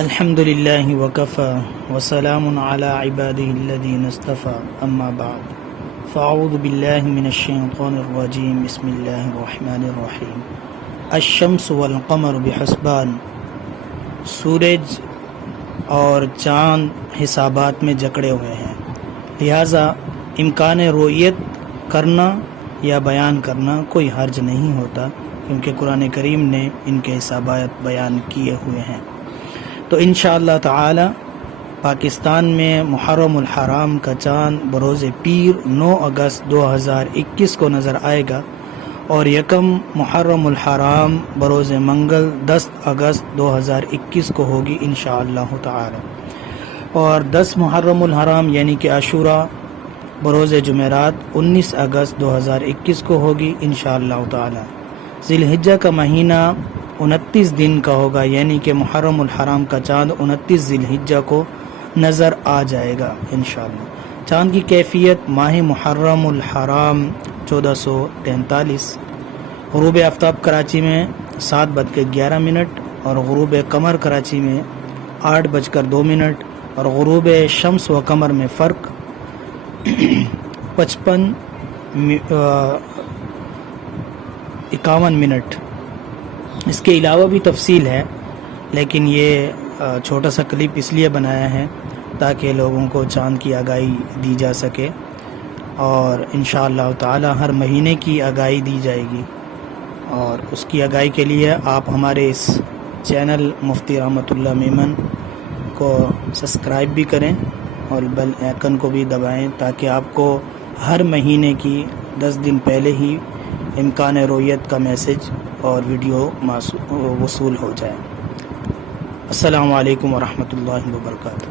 الحمد للہ وکفى وسلام علی عباده الذین اصطفى اما بعد فاعوذ باللہ من الشیطان الرجیم بسم اللہ الرحمن الرحیم الشمس والقمر بحسبان، سورج اور چاند حسابات میں جکڑے ہوئے ہیں، لہٰذا امکان رؤیت کرنا یا بیان کرنا کوئی حرج نہیں ہوتا، کیونکہ قرآن کریم نے ان کے حسابات بیان کیے ہوئے ہیں۔ تو انشاءاللہ تعالی پاکستان میں محرم الحرام کا چاند بروز پیر 9 اگست 2021 کو نظر آئے گا، اور یکم محرم الحرام بروز منگل 10 اگست 2021 کو ہوگی انشاءاللہ تعالی، اور 10 محرم الحرام یعنی کہ عاشوراء بروز جمعرات 19 اگست 2021 کو ہوگی انشاءاللہ تعالی۔ ذی الحجہ کا مہینہ 29 دن کا ہوگا، یعنی کہ محرم الحرام کا چاند 29 ذی الحجہ کو نظر آ جائے گا انشاءاللہ۔ چاند کی کیفیت: ماہ محرم الحرام 1443، غروب آفتاب کراچی میں 7:11 اور غروب قمر کراچی میں 8:02 اور غروب شمس و قمر میں فرق 51 اس کے علاوہ بھی تفصیل ہے، لیکن یہ چھوٹا سا کلپ اس لیے بنایا ہے تاکہ لوگوں کو چاند کی آگاہی دی جا سکے، اور انشاءاللہ تعالی ہر مہینے کی آگاہی دی جائے گی، اور اس کی آگاہی کے لیے آپ ہمارے اس چینل مفتی رحمت اللہ میمن کو سبسکرائب بھی کریں اور بیل آئیکن کو بھی دبائیں، تاکہ آپ کو ہر مہینے کی 10 دن پہلے ہی امکان رؤیت کا میسج اور ویڈیو وصول ہو جائے۔ السلام علیکم ورحمۃ اللہ وبرکاتہ۔